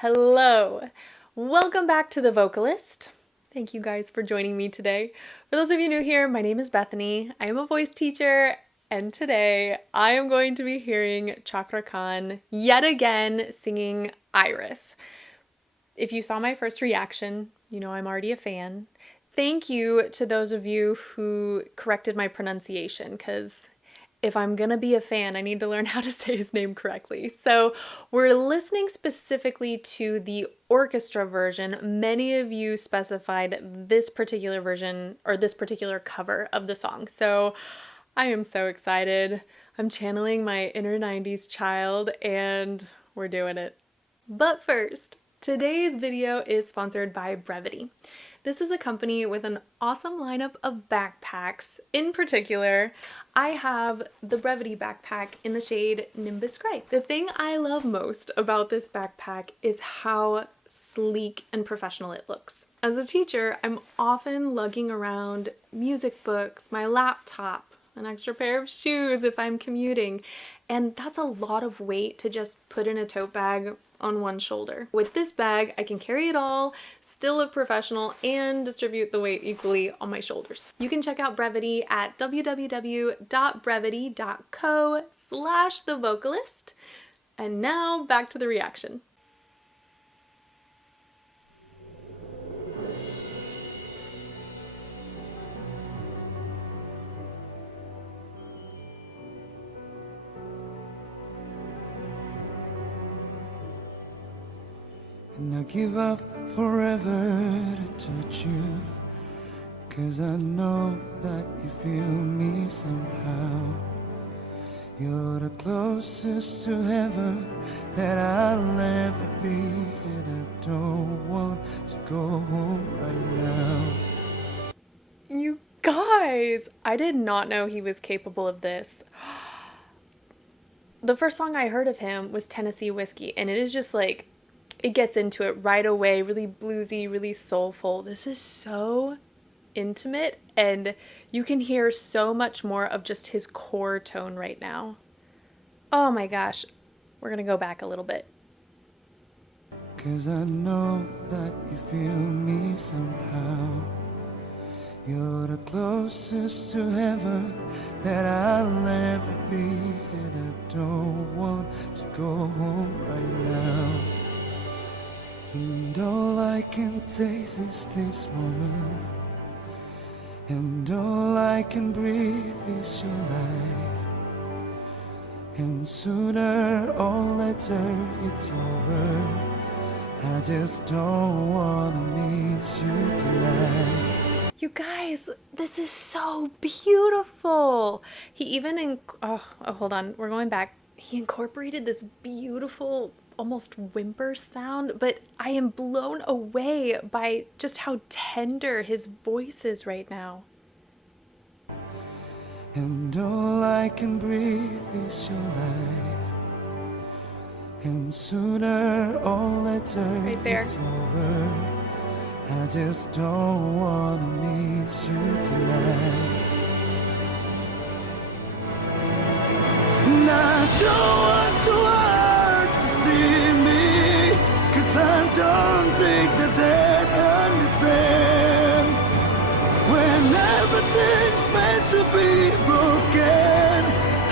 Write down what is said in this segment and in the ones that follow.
Hello! Welcome back to the Vocalyst. Thank you guys for joining me today. For those of you new here, my name is Bethany. I am a voice teacher, and today I am going to be hearing Cakra Khan yet again singing Iris. If you saw my first reaction, you know I'm already a fan. Thank you to those of you who corrected my pronunciation, because if I'm gonna be a fan, I need to learn how to say his name correctly. So we're listening specifically to the orchestra version. Many of you specified this particular version or this particular cover of the song. So I am so excited. I'm channeling my inner 90s child and we're doing it. But first, today's video is sponsored by Brevity. This is a company with an awesome lineup of backpacks. In particular, I have the Brevity backpack in the shade Nimbus Gray. The thing I love most about this backpack is how sleek and professional it looks. As a teacher, I'm often lugging around music books, my laptop, an extra pair of shoes if I'm commuting, and that's a lot of weight to just put in a tote bag on one shoulder. With this bag, I can carry it all, still look professional, and distribute the weight equally on my shoulders. You can check out Brevity at www.brevity.co/thevocalist. And now back to the reaction. And I give up forever to touch you, 'cause I know that you feel me somehow. You're the closest to heaven that I'll ever be, and I don't want to go home right now. You guys, I did not know he was capable of this. The first song I heard of him was Tennessee Whiskey, and it is just like, it gets into it right away, really bluesy, really soulful. This is so intimate, and you can hear so much more of just his core tone right now. Oh my gosh, we're gonna go back a little bit. 'Cause I know that you feel me somehow. You're the closest to heaven that I'll ever be, and I don't want to go home right now. And all I can taste is this moment, and all I can breathe is your life. And sooner or later it's over, I just don't wanna miss you tonight. You guys, this is so beautiful. He even, hold on, we're going back. He incorporated this beautiful, almost whimper sound, but I am blown away by just how tender his voice is right now. And all I can breathe is your life. And sooner or later Right there. it's over, I just don't wanna miss you tonight. And I don't want to hurt to see me, 'cause I don't think that they'd understand. When everything's meant to be broken,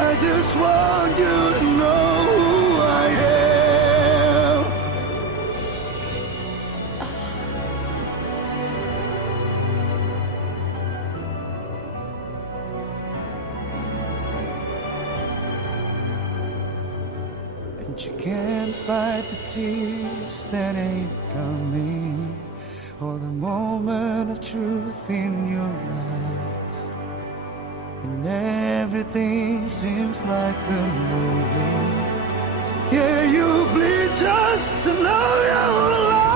I just want you to know who I am. And you can't fight the tears that ain't coming, or the moment of truth in your eyes. And everything seems like the movie. Yeah, you bleed just to know you're alive.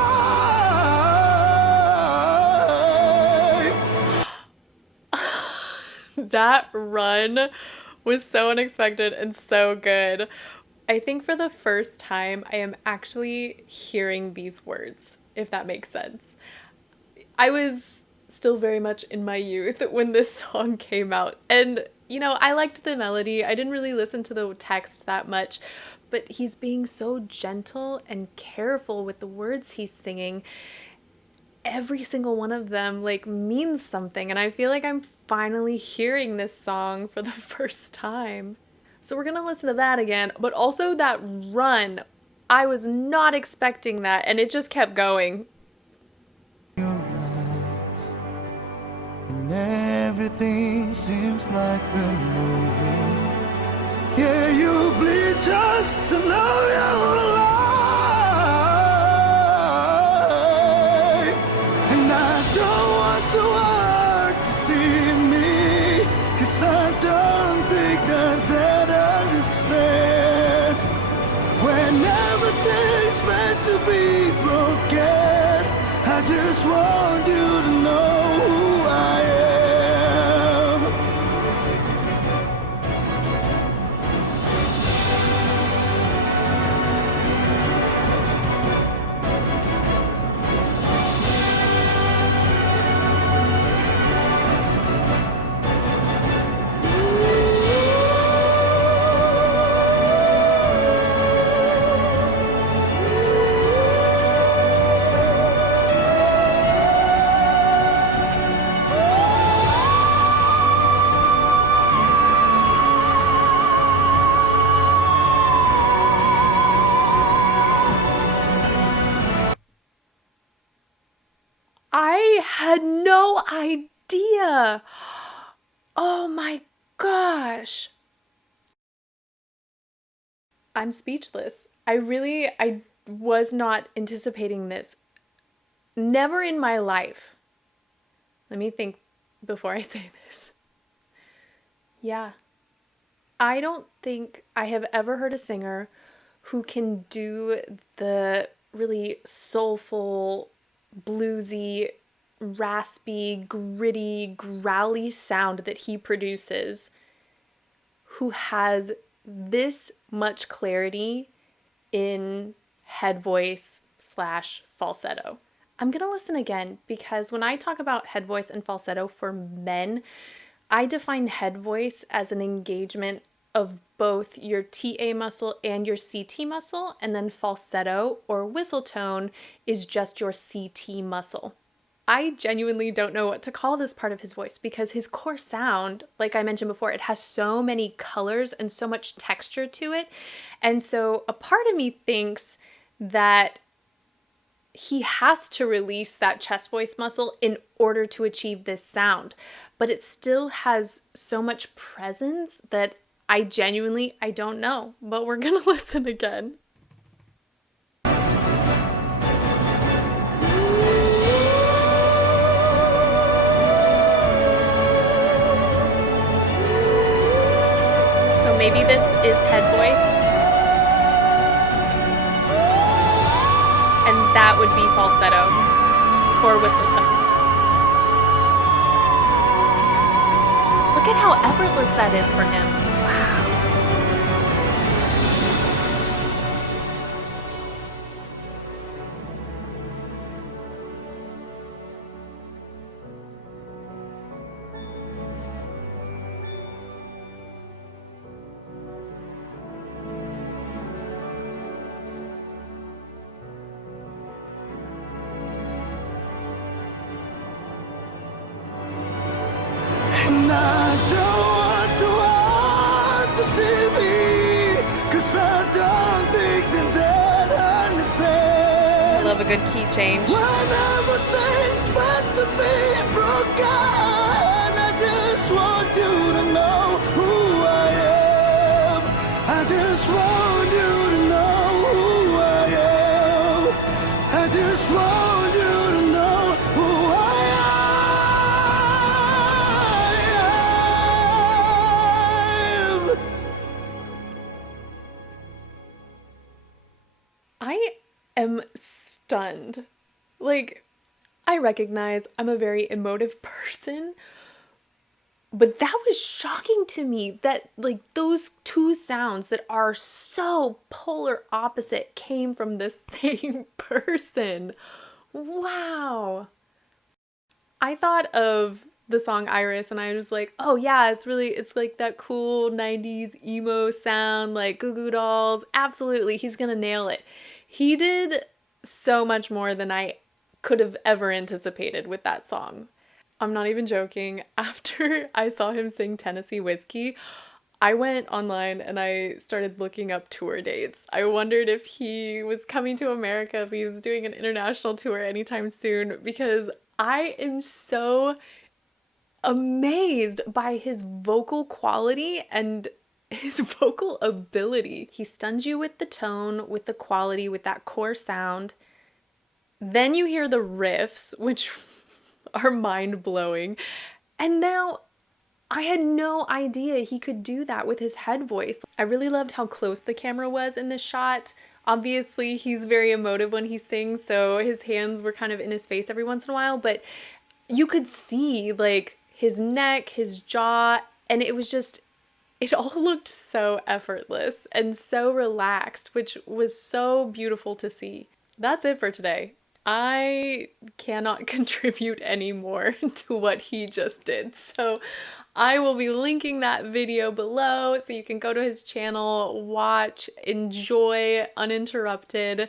That run was so unexpected and so good. I think for the first time, I am actually hearing these words, if that makes sense. I was still very much in my youth when this song came out, and you know, I liked the melody. I didn't really listen to the text that much, but he's being so gentle and careful with the words he's singing. Every single one of them like means something, and I feel like I'm finally hearing this song for the first time. So we're gonna listen to that again, but also that run. I was not expecting that, and it just kept going. And everything seems like the movie. Yeah, you bleed just to know you're alive. And I don't want the world to see me, 'cause I don't think that they'd understand. When everything's meant to be broken, I just want you to know who I am. I had no idea. Oh my gosh. I'm speechless. I was not anticipating this. Never in my life. Let me think before I say this. Yeah. I don't think I have ever heard a singer who can do the really soulful, bluesy, raspy, gritty, growly sound that he produces, who has this much clarity in head voice / falsetto. I'm going to listen again because when I talk about head voice and falsetto for men, I define head voice as an engagement of both your TA muscle and your CT muscle, and then falsetto or whistle tone is just your CT muscle. I genuinely don't know what to call this part of his voice because his core sound, like I mentioned before, it has so many colors and so much texture to it. And so a part of me thinks that he has to release that chest voice muscle in order to achieve this sound. But it still has so much presence that I don't know. But we're going to listen again. So maybe this is head voice. And that would be falsetto or whistle tone. Look at how effortless that is for him. Wow. And I don't want the world to see me, 'cause I don't think that they'd understand. I love a good key change. When everything's meant to be broken, I just want you to know who I am. I just want you to know who I am. I just want you to know who I am. I am stunned. Like, I recognize I'm a very emotive person, but that was shocking to me that, like, those two sounds that are so polar opposite came from the same person. Wow. I thought of the song Iris, and I was like, oh yeah, it's like that cool 90s emo sound, like Goo Goo Dolls. Absolutely, he's gonna nail it. He did so much more than I could have ever anticipated with that song. I'm not even joking. After I saw him sing Tennessee Whiskey, I went online and I started looking up tour dates. I wondered if he was coming to America, if he was doing an international tour anytime soon, because I am so amazed by his vocal quality and his vocal ability. He stuns you with the tone, with the quality, with that core sound. Then you hear the riffs, which are mind blowing. And now I had no idea he could do that with his head voice. I really loved how close the camera was in this shot. Obviously, he's very emotive when he sings, so his hands were kind of in his face every once in a while, but you could see like his neck, his jaw, and it was just, it all looked so effortless and so relaxed, which was so beautiful to see. That's it for today. I cannot contribute any more to what he just did. So I will be linking that video below so you can go to his channel, watch, enjoy uninterrupted.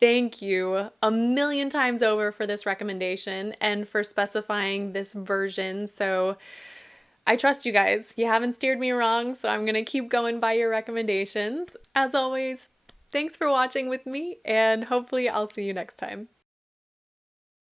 Thank you a million times over for this recommendation and for specifying this version. So I trust you guys. You haven't steered me wrong, so I'm gonna keep going by your recommendations. As always, thanks for watching with me, and hopefully I'll see you next time.